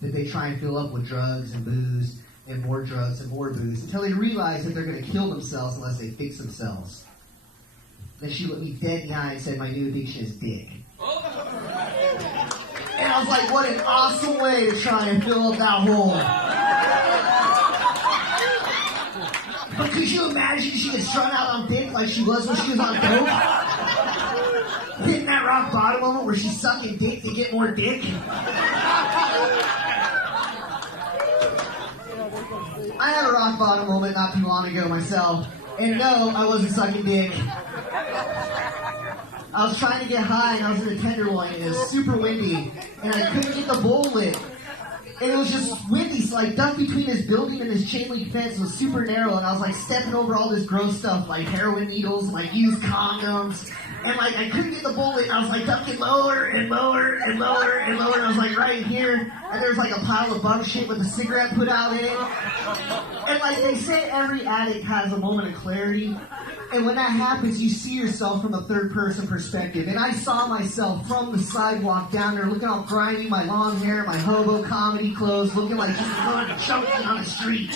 that they try and fill up with drugs and booze and more drugs and more booze until they realize that they're going to kill themselves unless they fix themselves. Then she looked me dead in the eye and said, my new addiction is dick. And I was like, what an awesome way to try and fill up that hole. But could you imagine she was strung out on dick like she was when she was on dope? Hitting that rock bottom moment where she's sucking dick to get more dick? I had a rock bottom moment not too long ago myself, and no, I wasn't sucking dick. I was trying to get high, and I was in a tenderloin, and it was super windy, and I couldn't get the bowl lit. And it was just windy, so like ducked between this building and this chain link fence was super narrow, and I was like stepping over all this gross stuff, like heroin needles, and like used condoms, and like I couldn't get the bowl lit, and I was like ducking lower and lower and lower and lower, and I was like right here, and there was like a pile of bum shit with a cigarette put out in it. And like they say every addict has a moment of clarity, and when that happens, you see yourself from a third-person perspective. And I saw myself from the sidewalk down there, looking all grimy, my long hair, my hobo comedy clothes, looking like just choking on the street.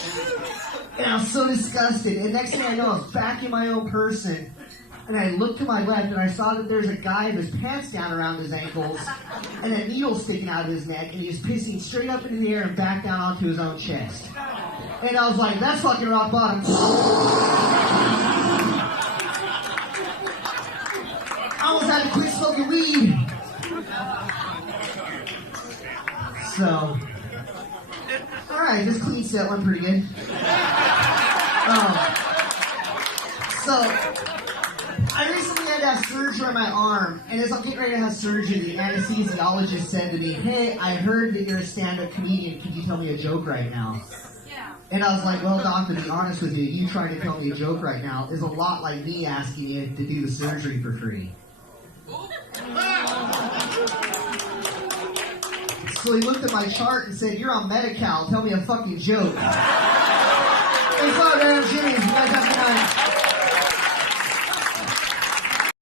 And I was so disgusted. And next thing I know, I was back in my own person. And I looked to my left, and I saw that there's a guy with his pants down around his ankles, and a needle sticking out of his neck, and he was pissing straight up into the air and back down onto his own chest. And I was like, that's fucking rock bottom. I almost had to quit smoking weed. So, alright, this clean set went pretty good. So, I recently had to have surgery on my arm, and as I'm getting ready to have surgery, the anesthesiologist said to me, hey, I heard that you're a stand-up comedian, could you tell me a joke right now? And I was like, well, doctor, to be honest with you, you trying to tell me a joke right now is a lot like me asking you to do the surgery for free. So he looked at my chart and said, you're on Medi-Cal, tell me a fucking joke. Thanks a lot, man. I'm Jimmie. You guys have a good night.